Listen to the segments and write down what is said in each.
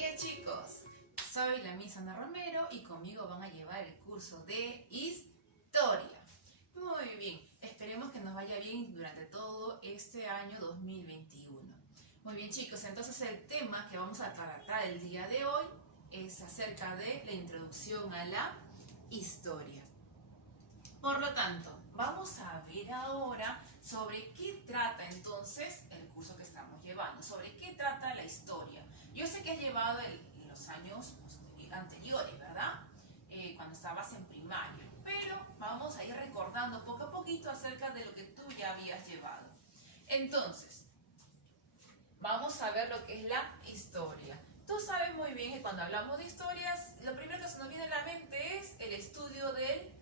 día, chicos, soy la Miss Ana Romero y conmigo van a llevar el curso de Historia. Muy bien, esperemos que nos vaya bien durante todo este año 2021. Muy bien, chicos, entonces el tema que vamos a tratar el día de hoy es acerca de la introducción a la historia. Por lo tanto, vamos a ver ahora sobre qué trata entonces el curso que estamos llevando, sobre qué trata la historia. Yo sé que has llevado en los años anteriores, ¿verdad? Cuando estabas en primaria, pero vamos a ir recordando poco a poquito acerca de lo que tú ya habías llevado. Entonces, vamos a ver lo que es la historia. Tú sabes muy bien que cuando hablamos de historias, lo primero que se nos viene a la mente es el estudio del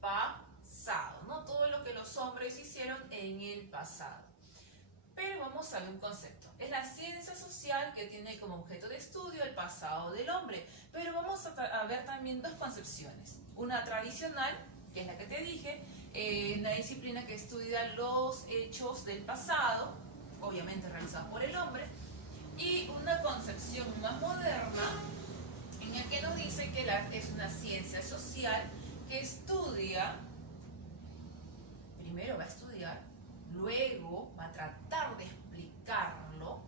pasado, ¿no? Todo lo que los hombres hicieron en el pasado. Pero vamos a ver un concepto. Es la ciencia social que tiene como objeto de estudio el pasado del hombre. Pero vamos a ver también dos concepciones. Una tradicional, que es la que te dije, una disciplina que estudia los hechos del pasado, obviamente realizados por el hombre, y una concepción más moderna, en la que nos dice que es una ciencia social que estudia, primero va a estudiar, luego va a tratar de explicarlo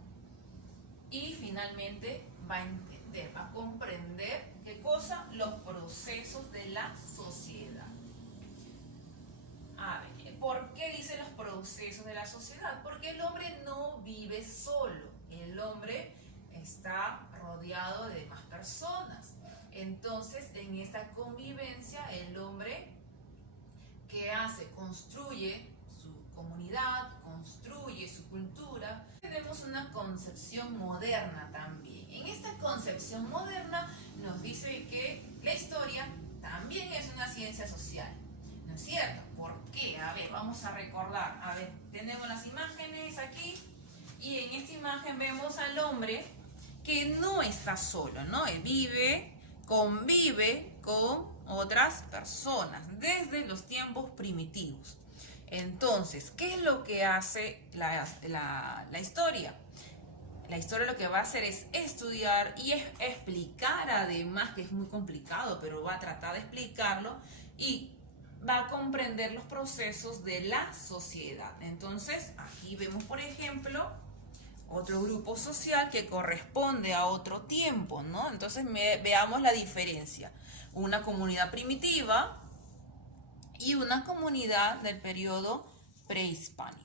y finalmente va a entender, va a comprender qué cosa, los procesos de la sociedad. A ver, ¿por qué dice los procesos de la sociedad? Porque el hombre no vive solo, el hombre está rodeado de más personas. Entonces, en esta convivencia, el hombre, ¿qué hace? Construye su comunidad, construye su cultura. Tenemos una concepción moderna también. En esta concepción moderna nos dice que la historia también es una ciencia social. ¿No es cierto? ¿Por qué? A ver, vamos a recordar. A ver, tenemos las imágenes aquí y en esta imagen vemos al hombre que no está solo, ¿no? Él convive con otras personas desde los tiempos primitivos. Entonces, ¿qué es lo que hace la historia? La historia lo que va a hacer es estudiar y explicar, además, que es muy complicado, pero va a tratar de explicarlo y va a comprender los procesos de la sociedad. Entonces, aquí vemos, por ejemplo, otro grupo social que corresponde a otro tiempo, ¿no? Entonces veamos la diferencia. Una comunidad primitiva y una comunidad del periodo prehispánico.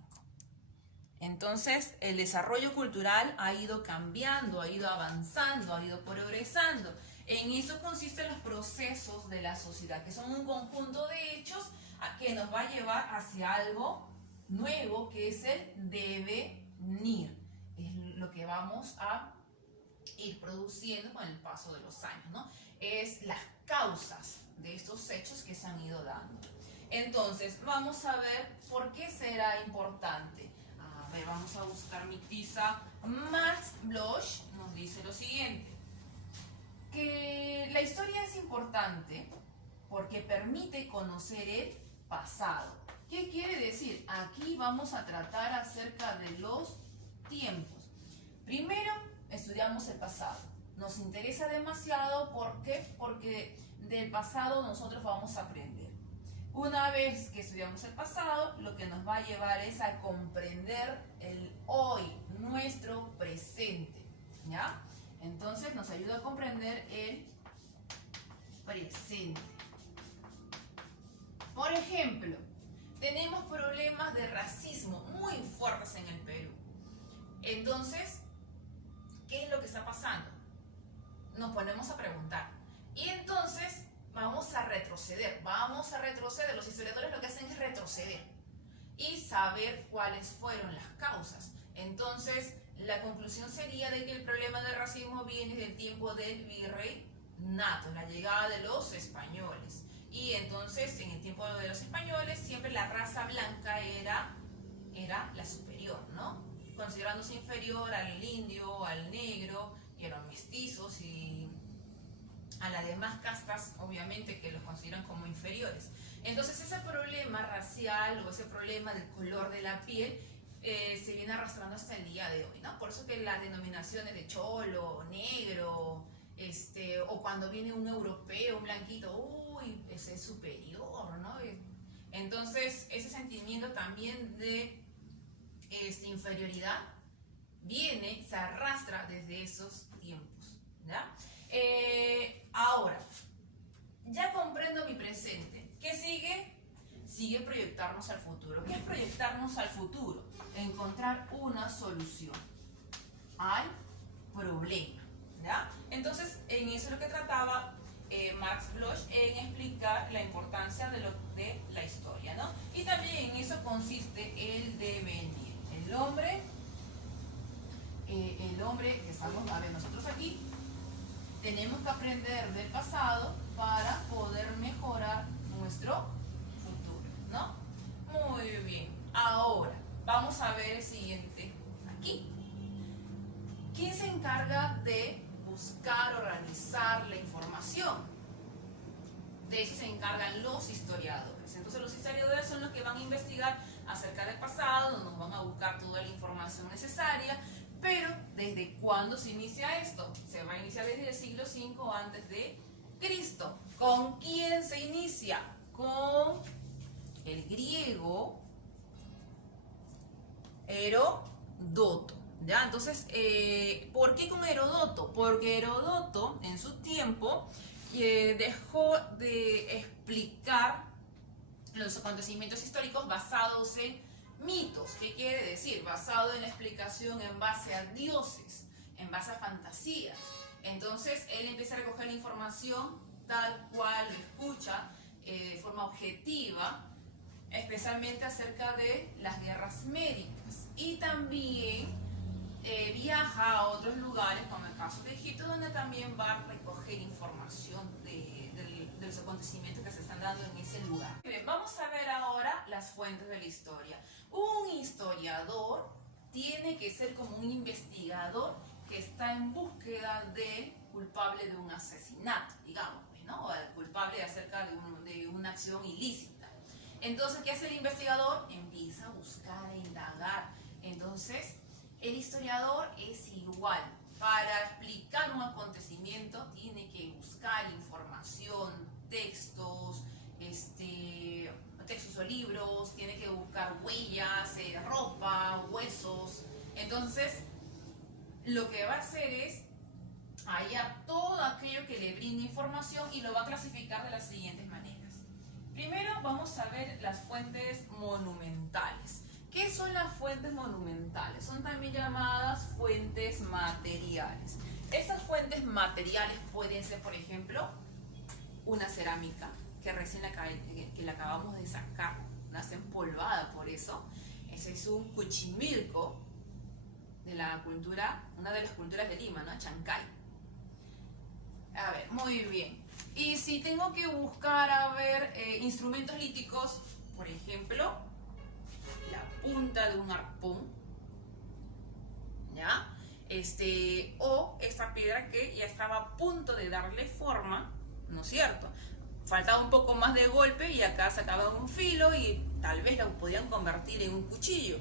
Entonces, el desarrollo cultural ha ido cambiando, ha ido avanzando, ha ido progresando. En eso consisten los procesos de la sociedad, que son un conjunto de hechos que nos va a llevar hacia algo nuevo, que es el devenir. Es lo que vamos a ir produciendo con el paso de los años, ¿no? Es las causas de estos hechos que se han ido dando. Entonces, vamos a ver por qué será importante. A ver, vamos a buscar mi tiza. Max Bloch nos dice lo siguiente, que la historia es importante porque permite conocer el pasado. ¿Qué quiere decir? Aquí vamos a tratar acerca de los tiempos. Primero, estudiamos el pasado. Nos interesa demasiado, ¿por qué? Porque del pasado nosotros vamos a aprender. Una vez que estudiamos el pasado, lo que nos va a llevar es a comprender el hoy, nuestro presente, ¿ya? Entonces nos ayuda a comprender el presente. Por ejemplo, tenemos problemas de racismo muy fuertes en el Perú. Entonces, ¿qué es lo que está pasando? Nos ponemos a preguntar. Y entonces vamos a retroceder. Los historiadores lo que hacen es retroceder y saber cuáles fueron las causas. Entonces, la conclusión sería de que el problema del racismo viene del tiempo del virreinato, la llegada de los españoles. Y entonces, en el tiempo de los españoles, siempre la raza blanca era la superior, ¿no? Considerándose inferior al indio, al negro y a los mestizos y a las demás castas, obviamente, que los consideran como inferiores. Entonces ese problema racial o ese problema del color de la piel se viene arrastrando hasta el día de hoy, ¿no? Por eso que las denominaciones de cholo, negro, o cuando viene un europeo, un blanquito, uy, ese es superior, ¿no? Entonces, ese sentimiento también de inferioridad viene, se arrastra desde esos tiempos, ¿ya? Ahora, ya comprendo mi presente. ¿Qué sigue? Sigue proyectarnos al futuro. ¿Qué es proyectarnos al futuro? Encontrar una solución al problema, ¿ya? Entonces, en eso es lo que trataba Max Bloch, en explicar la importancia de la historia, ¿no? Y también en eso consiste el devenir. El hombre que estamos, a ver, nosotros aquí tenemos que aprender del pasado para poder mejorar nuestro futuro, ¿no? Muy bien. Ahora, vamos a ver el siguiente aquí. ¿Quién se encarga de buscar, organizar la información? De eso se encargan los historiadores. Entonces los historiadores son los que van a investigar acerca del pasado, nos van a buscar toda la información necesaria, pero ¿desde cuándo se inicia esto? Se va a iniciar desde el siglo V antes de Cristo. ¿Con quién se inicia? Con el griego Heródoto. ¿Ya? Entonces, ¿por qué con Heródoto? Porque Heródoto en su tiempo dejó de explicar los acontecimientos históricos basados en mitos. ¿Qué quiere decir? Basado en la explicación en base a dioses, en base a fantasías. Entonces, él empieza a recoger la información tal cual lo escucha, de forma objetiva, especialmente acerca de las guerras médicas. Y también viaja a otros lugares, como el caso de Egipto, donde también va a recoger información de los acontecimientos que se están dando en ese lugar. Bien, vamos a ver ahora las fuentes de la historia. Un historiador tiene que ser como un investigador que está en búsqueda del culpable de un asesinato, digamos, ¿no? O el culpable acerca de una acción ilícita. Entonces, ¿qué hace el investigador? Empieza a buscar, a indagar. Entonces, el historiador es igual. Para explicar un acontecimiento tiene que buscar información, textos, textos o libros, tiene que buscar huellas, ropa, huesos. Entonces, lo que va a hacer es hallar todo aquello que le brinda información y lo va a clasificar de las siguientes maneras. Primero vamos a ver las fuentes monumentales. ¿Qué son las fuentes monumentales? Son también llamadas fuentes materiales. Estas fuentes materiales pueden ser, por ejemplo, una cerámica que recién la acabamos de sacar, nace empolvada por eso. Ese es un Cuchimilco de la cultura, una de las culturas de Lima, ¿no? Chancay. A ver, muy bien. Y si tengo que buscar, a ver, instrumentos líticos, por ejemplo, la punta de un arpón, ¿ya? O esta piedra que ya estaba a punto de darle forma, ¿no es cierto? Faltaba un poco más de golpe y acá sacaba un filo y tal vez la podían convertir en un cuchillo.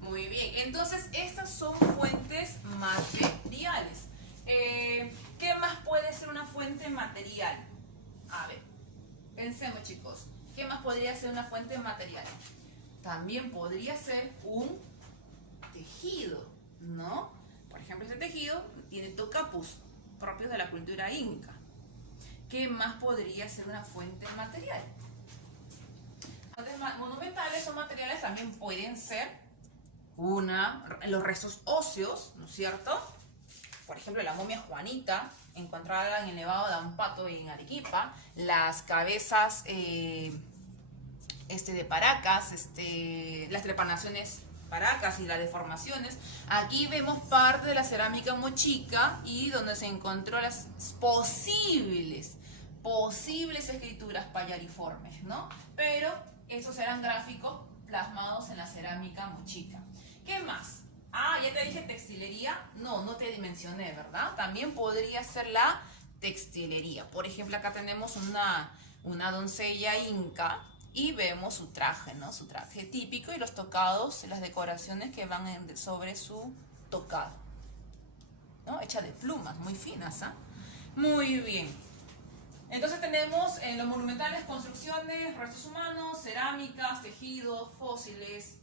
Muy bien, entonces estas son fuentes materiales. ¿Qué más puede ser una fuente material? A ver, pensemos, chicos, ¿qué más podría ser una fuente material? También podría ser un tejido, ¿no? Por ejemplo, este tejido tiene tocapus propios de la cultura inca. ¿Qué más podría ser una fuente material? Fuentes monumentales o materiales también pueden ser los restos óseos, ¿no es cierto? Por ejemplo, la momia Juanita, encontrada en el Nevado de Ampato en Arequipa, las cabezas de Paracas, las trepanaciones Paracas y las deformaciones. Aquí vemos parte de la cerámica mochica y donde se encontró las posibles escrituras payariformes, ¿no? Pero esos eran gráficos plasmados en la cerámica mochica. ¿Qué más? Ah, ya te dije textilería. No te dimensioné, ¿verdad? También podría ser la textilería. Por ejemplo, acá tenemos una doncella inca Y vemos su traje, ¿no? Su traje típico y los tocados, las decoraciones que van sobre su tocado, ¿no? Hecha de plumas, muy finas, ¿ah? Muy bien. Entonces tenemos en los monumentales construcciones, restos humanos, cerámicas, tejidos, fósiles,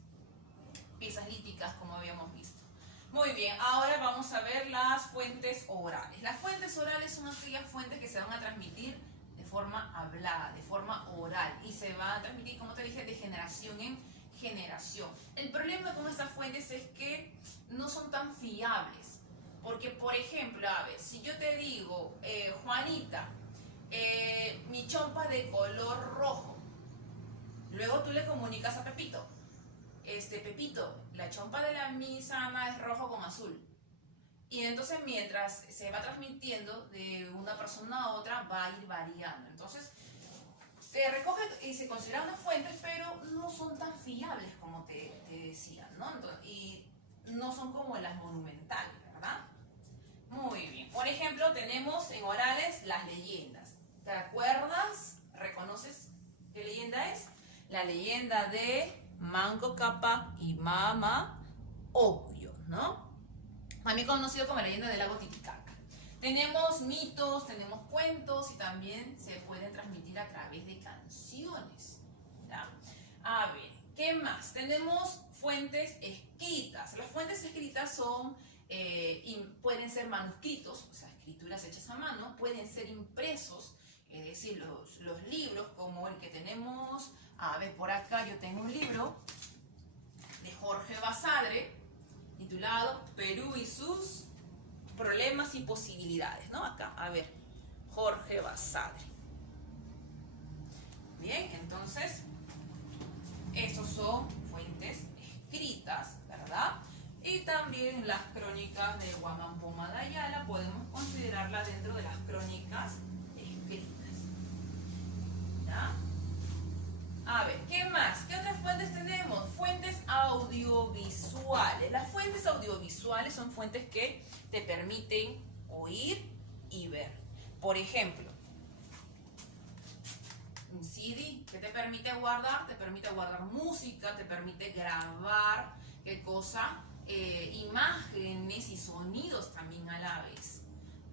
piezas líticas, como habíamos visto. Muy bien, ahora vamos a ver las fuentes orales. Las fuentes orales son aquellas fuentes que se van a transmitir de forma hablada, de forma oral, y se van a transmitir, como te dije, de generación en generación. El problema con estas fuentes es que no son tan fiables, porque, por ejemplo, a ver, si yo te digo, Juanita, mi chompa de color rojo, luego tú le comunicas a Pepito, Pepito, la chompa de la misana es rojo con azul. Y entonces mientras se va transmitiendo de una persona a otra, va a ir variando. Entonces, se recoge y se considera una fuente, pero no son tan fiables como te decía, ¿no? Entonces, y no son como las monumentales, ¿verdad? Muy bien. Por ejemplo, tenemos en orales las leyendas. ¿Te acuerdas? ¿Reconoces qué leyenda es? La leyenda de Manco Cápac y Mama Ocllo, ¿no? También conocido como la leyenda del lago Titicaca. Tenemos mitos, tenemos cuentos y también se pueden transmitir a través de canciones, ¿ya? A ver, ¿qué más? Tenemos fuentes escritas. Las fuentes escritas son, pueden ser manuscritos, o sea, escrituras hechas a mano, pueden ser impresos, es decir, los libros como el que tenemos. A ver, por acá yo tengo un libro de Jorge Basadre titulado Perú y sus problemas y posibilidades, ¿no? Acá, a ver, Jorge Basadre. Bien, entonces, esos son fuentes escritas, ¿verdad? Y también las crónicas de Guamán Poma de Ayala podemos considerarlas dentro de las crónicas escritas, ¿ya? A ver, ¿qué más? ¿Qué otras fuentes tenemos? Fuentes audiovisuales. Las fuentes audiovisuales son fuentes que te permiten oír y ver. Por ejemplo, un CD que te permite guardar música, te permite grabar, ¿qué cosa? Imágenes y sonidos también a la vez,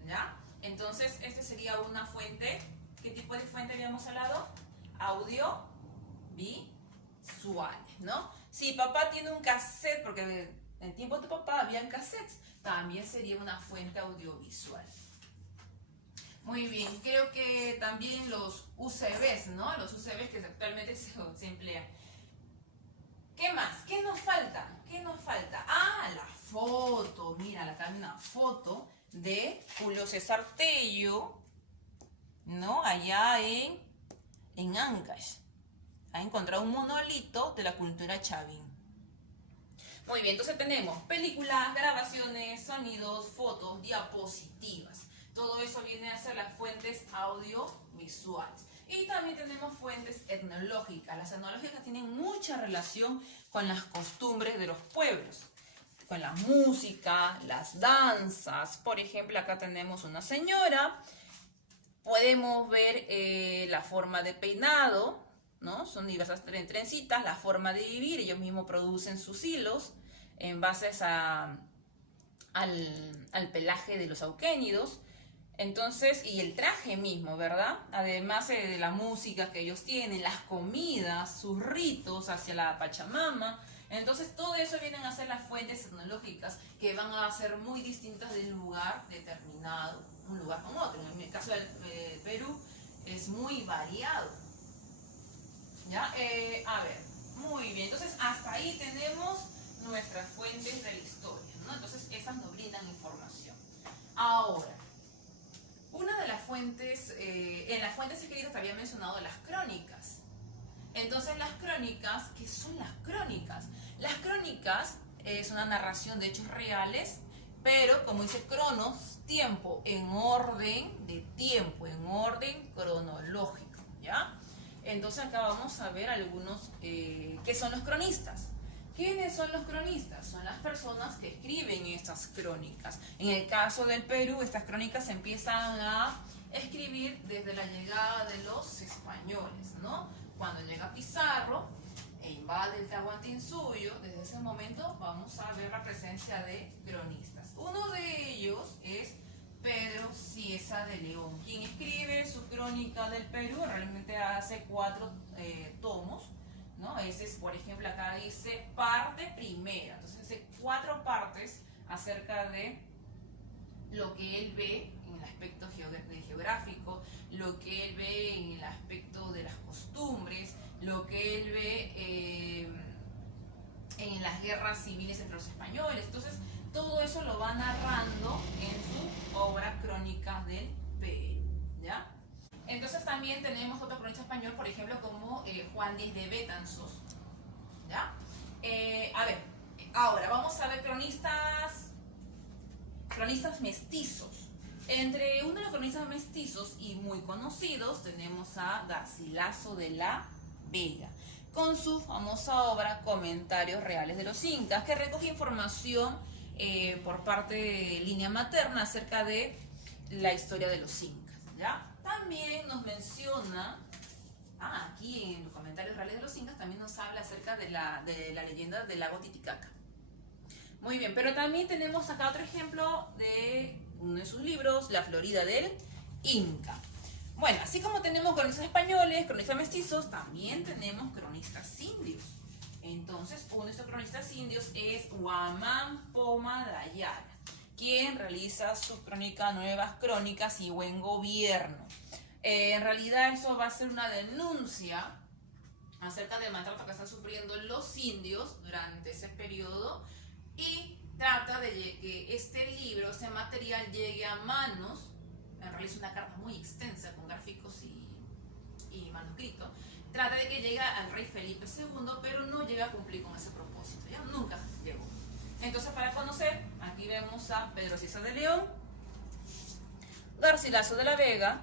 ¿ya? Entonces, esta sería una fuente. ¿Qué tipo de fuente habíamos hablado? Audiovisuales, ¿no? Si papá tiene un cassette, porque en el tiempo de tu papá habían cassettes, también sería una fuente audiovisual. Muy bien, creo que también los UCBs, ¿no? Los UCBs que actualmente se emplean. ¿Qué más? ¿Qué nos falta? ¿Qué nos falta? Ah, la foto. Mira, acá hay una foto de Julio César Tello, ¿no? Allá en Ancash. Ha encontrado un monolito de la cultura chavín. Muy bien, entonces tenemos películas, grabaciones, sonidos, fotos, diapositivas. Todo eso viene a ser las fuentes audiovisuales. Y también tenemos fuentes etnológicas. Las etnológicas tienen mucha relación con las costumbres de los pueblos, con la música, las danzas. Por ejemplo, acá tenemos una señora. Podemos ver la forma de peinado, ¿no? Son diversas trencitas, la forma de vivir. Ellos mismos producen sus hilos en base al pelaje de los auquénidos. Entonces, y el traje mismo, ¿verdad? Además de la música que ellos tienen, las comidas, sus ritos hacia la Pachamama. Entonces, todo eso vienen a ser las fuentes etnológicas que van a ser muy distintas de un lugar determinado, un lugar con otro. En el caso del Perú es muy variado, ¿ya? A ver, muy bien. Entonces, hasta ahí tenemos nuestras fuentes de la historia, ¿no? Entonces, esas nos brindan información. Ahora, una de las fuentes, en las fuentes escritas te había mencionado las crónicas. Entonces, las crónicas, ¿qué son las crónicas? Las crónicas es una narración de hechos reales, pero como dice cronos, tiempo, en orden de tiempo, en orden cronológico, ¿ya? Entonces acá vamos a ver algunos, ¿qué son los cronistas? ¿Quiénes son los cronistas? Son las personas que escriben estas crónicas. En el caso del Perú, estas crónicas se empiezan a escribir desde la llegada de los españoles, ¿no? Cuando llega Pizarro e invade el Tahuantinsuyo, desde ese momento vamos a ver la presencia de cronistas. Uno de ellos es Pedro Cieza de León, quien escribe su Crónica del Perú. Realmente hace 4 tomos, ¿no? Ese es, por ejemplo, acá dice parte primera. Entonces hace 4 partes acerca de lo que él ve en el aspecto geográfico, lo que él ve en el aspecto de las costumbres, lo que él ve en las guerras civiles entre los españoles. Entonces, todo eso lo va narrando en su obra Crónicas del Perú, ¿ya? Entonces también tenemos otro cronista español, por ejemplo, como Juan Díez de Betanzos, ¿ya? A ver, ahora vamos a ver cronistas mestizos. Entre uno de los cronistas mestizos y muy conocidos tenemos a Garcilaso de la Vega, con su famosa obra Comentarios Reales de los Incas, que recoge información por parte de línea materna acerca de la historia de los incas, ¿ya? También nos menciona, aquí en los Comentarios Reales de los Incas también nos habla acerca de la leyenda del lago Titicaca. Muy bien, pero también tenemos acá otro ejemplo de uno de sus libros, La Florida del Inca. Bueno, así como tenemos cronistas españoles, cronistas mestizos, también tenemos cronistas indios. Entonces, uno de estos cronistas indios es Huamán Poma Dayala, quien realiza su crónica Nuevas Crónicas y Buen Gobierno. En realidad, eso va a ser una denuncia acerca del maltrato que están sufriendo los indios durante ese periodo, y trata de que este libro, este material, llegue a manos. En realidad es una carta muy extensa con gráficos y manuscrito. Trata de que llegue al rey Felipe II, pero no llega a cumplir con ese propósito, ¿ya? Nunca llegó. Entonces, para conocer, aquí vemos a Pedro Cieza de León, Garcilaso de la Vega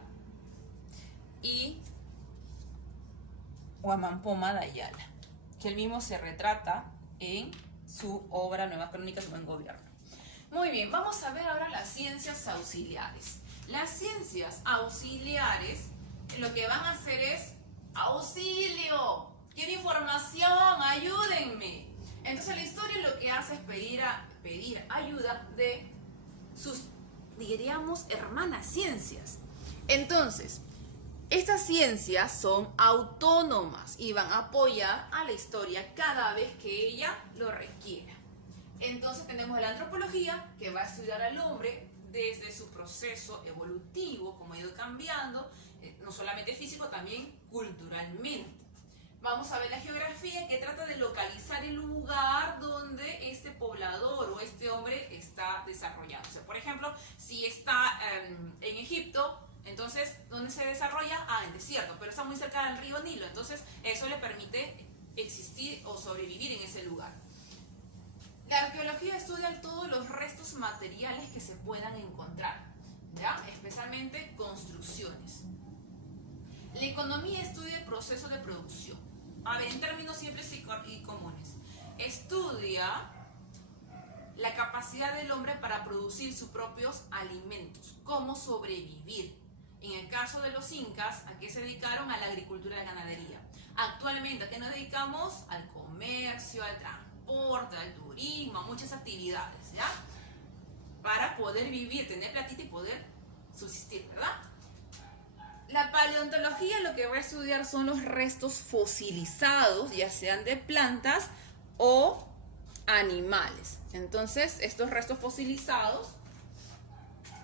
y Huamán Poma Dayala, que él mismo se retrata en su obra Nuevas Crónicas y Buen Gobierno. Muy bien, vamos a ver ahora las ciencias auxiliares. Las ciencias auxiliares lo que van a hacer es auxilio, quiero información, ayúdenme. Entonces la historia lo que hace es pedir ayuda de sus, diríamos, hermanas ciencias. Entonces, estas ciencias son autónomas y van a apoyar a la historia cada vez que ella lo requiera. Entonces tenemos la antropología, que va a estudiar al hombre desde su proceso evolutivo, cómo ha ido cambiando, no solamente físico, también culturalmente. Vamos a ver la geografía, que trata de localizar el lugar donde este poblador o este hombre está desarrollándose. Por ejemplo, si está en Egipto, entonces, ¿dónde se desarrolla? En desierto, pero está muy cerca del río Nilo, entonces eso le permite existir o sobrevivir en ese lugar. La arqueología estudia todos los restos materiales que se puedan encontrar, ¿ya? Especialmente construcciones. La economía estudia el proceso de producción. A ver, en términos simples y comunes. Estudia la capacidad del hombre para producir sus propios alimentos, cómo sobrevivir. En el caso de los incas, ¿a qué se dedicaron? A la agricultura y la ganadería. Actualmente, ¿a qué nos dedicamos? Al comercio, al transporte, al turismo, a muchas actividades, ¿ya? Para poder vivir, tener platita y poder subsistir, ¿verdad? La paleontología lo que va a estudiar son los restos fosilizados, ya sean de plantas o animales. Entonces, estos restos fosilizados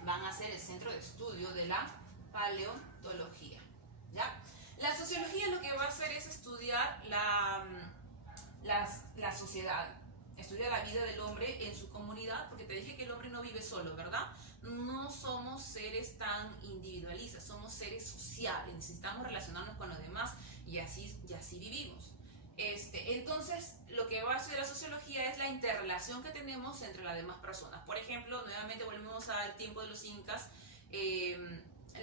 van a ser el centro de estudio de la paleontología, ¿ya? La sociología lo que va a hacer es estudiar la sociedad, estudia la vida del hombre en su comunidad, porque te dije que el hombre no vive solo, ¿verdad? No somos seres tan individualistas, somos seres sociales, necesitamos relacionarnos con los demás y así vivimos. Entonces, lo que va a estudiar la sociología es la interrelación que tenemos entre las demás personas. Por ejemplo, nuevamente volvemos al tiempo de los incas.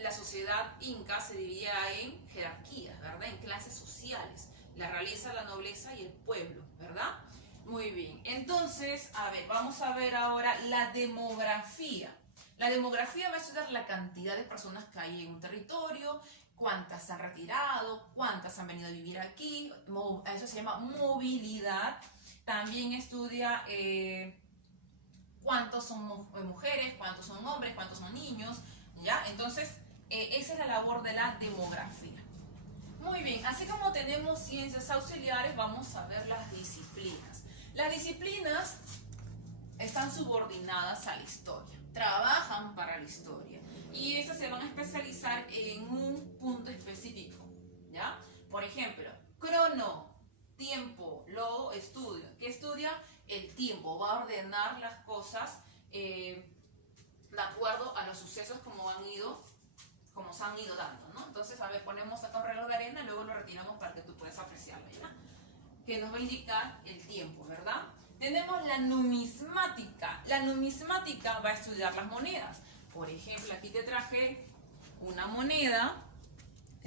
La sociedad inca se dividía en jerarquías, ¿verdad? En clases sociales, la realeza, la nobleza y el pueblo, ¿verdad? Muy bien, entonces, a ver, vamos a ver ahora la demografía. La demografía va a estudiar la cantidad de personas que hay en un territorio, cuántas se han retirado, cuántas han venido a vivir aquí, eso se llama movilidad. También estudia cuántos son mujeres, cuántos son hombres, cuántos son niños, ¿ya? Entonces, esa es la labor de la demografía. Muy bien, así como tenemos ciencias auxiliares, vamos a ver las disciplinas. Las disciplinas están subordinadas a la historia, trabajan para la historia y esas se van a especializar en un punto específico, ¿ya? Por ejemplo, crono, tiempo, lo estudia. ¿Qué estudia? El tiempo, va a ordenar las cosas de acuerdo a los sucesos como se han ido dando, ¿no? Entonces, a ver, ponemos acá un reloj de arena y luego lo retiramos para que tú puedas apreciarlo, ¿ya? Que nos va a indicar el tiempo, ¿verdad? Tenemos la numismática. La numismática va a estudiar las monedas. Por ejemplo, aquí te traje una moneda,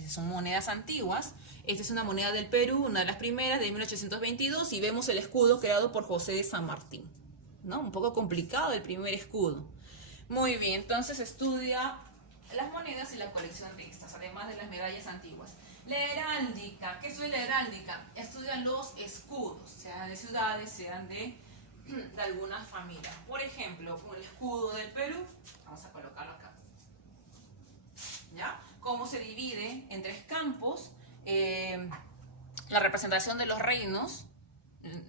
son monedas antiguas. Esta es una moneda del Perú, una de las primeras de 1822, y vemos el escudo creado por José de San Martín, ¿no? Un poco complicado el primer escudo. Muy bien, entonces estudia las monedas y la colección de estas, además de las medallas antiguas. La heráldica, ¿qué es la heráldica? Estudian los escudos, sean de ciudades, sean de algunas familias. Por ejemplo, el escudo del Perú, vamos a colocarlo acá, ¿ya? Cómo se divide en 3 campos, la representación de los reinos,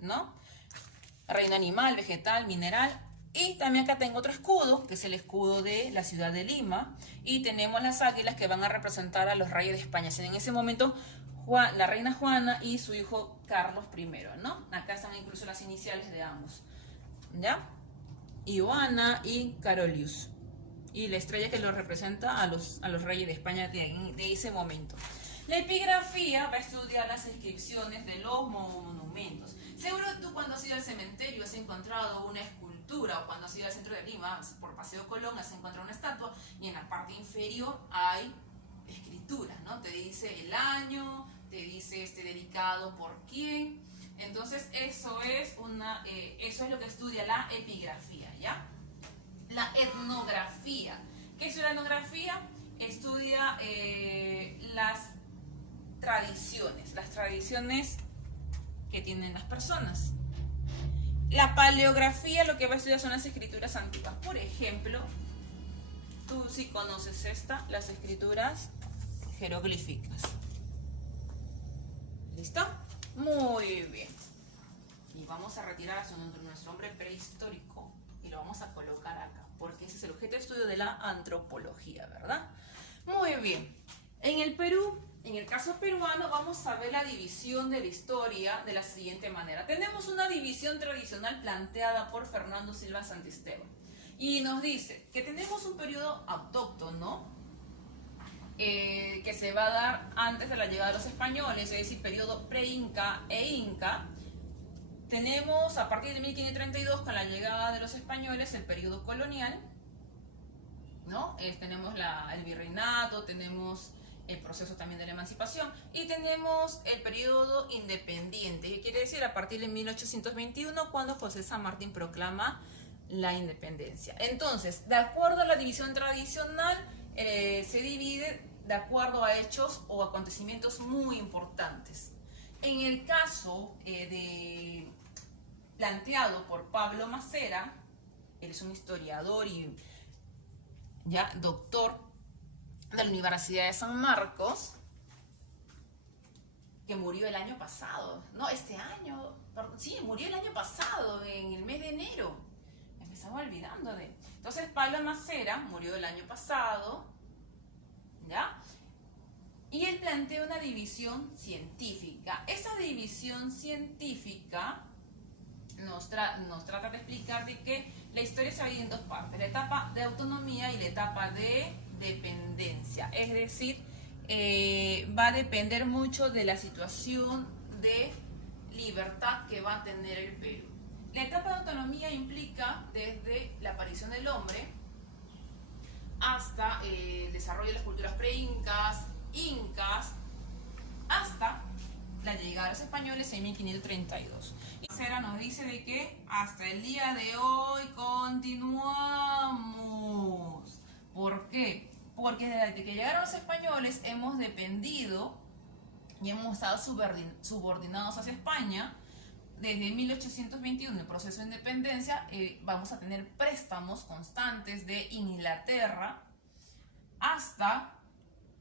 ¿no? Reino animal, vegetal, mineral. Y también acá tengo otro escudo, que es el escudo de la ciudad de Lima. Y tenemos las águilas que van a representar a los reyes de España. En ese momento, la reina Juana y su hijo Carlos I, ¿no? Acá están incluso las iniciales de ambos, ¿ya? Ioana y Carolius. Y la estrella que los representa a los reyes de España de ese momento. La epigrafía va a estudiar las inscripciones de los monumentos. Seguro tú cuando has ido al cementerio has encontrado una escultura, o cuando has ido al centro de Lima, por Paseo Colón, has encontrado una estatua y en la parte inferior hay escrituras, ¿no? Te dice el año, te dice dedicado por quién. Entonces eso es lo que estudia la epigrafía, ¿ya? La etnografía. ¿Qué es la etnografía? Estudia las tradiciones que tienen las personas. La paleografía lo que va a estudiar son las escrituras antiguas. Por ejemplo, tú sí conoces las escrituras jeroglíficas. ¿Listo? Muy bien. Y vamos a retirar a nuestro hombre prehistórico y lo vamos a colocar acá, porque ese es el objeto de estudio de la antropología, ¿verdad? Muy bien. En el Perú, en el caso peruano, vamos a ver la división de la historia de la siguiente manera. Tenemos una división tradicional planteada por Fernando Silva Santisteban. Y nos dice que tenemos un periodo autóctono que se va a dar antes de la llegada de los españoles, es decir, periodo pre-inca e inca. Tenemos a partir de 1532, con la llegada de los españoles, el periodo colonial, ¿no? Tenemos el virreinato, tenemos el proceso también de la emancipación y tenemos el periodo independiente, que quiere decir a partir de 1821, cuando José San Martín proclama la independencia. Entonces, de acuerdo a la división tradicional, se divide de acuerdo a hechos o acontecimientos muy importantes. En el caso planteado por Pablo Macera, él es un historiador y ya doctor de la Universidad de San Marcos, que murió el año pasado, no, este año, perdón, sí, murió el año pasado, en el mes de enero, me estaba olvidando de... Entonces Pablo Macera murió el año pasado, ¿ya? Y él plantea una división científica. Esa división científica nos trata de explicar de que la historia se divide en 2 partes, la etapa de autonomía y la etapa de dependencia. Es decir, va a depender mucho de la situación de libertad que va a tener el Perú. La etapa de autonomía implica desde la aparición del hombre hasta el desarrollo de las culturas pre-incas, incas, hasta la llegada de los españoles en 1532. Y Cera nos dice de que hasta el día de hoy continuamos ¿Por qué? Porque desde que llegaron los españoles hemos dependido y hemos estado subordinados hacia España. Desde 1821, el proceso de independencia, vamos a tener préstamos constantes de Inglaterra hasta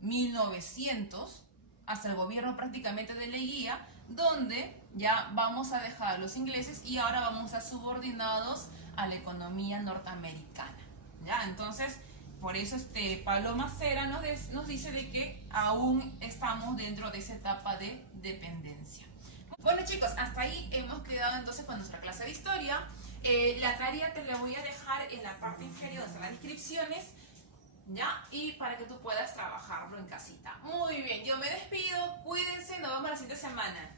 1900, hasta el gobierno prácticamente de Leguía, donde ya vamos a dejar a los ingleses y ahora vamos a ser subordinados a la economía norteamericana. ¿Ya? Entonces, por eso Pablo Macera nos dice de que aún estamos dentro de esa etapa de dependencia. Bueno chicos, hasta ahí hemos quedado entonces con nuestra clase de historia. La tarea te la voy a dejar en la parte inferior de las descripciones, ¿ya? Y para que tú puedas trabajarlo en casita. Muy bien, yo me despido, cuídense, nos vemos la siguiente semana.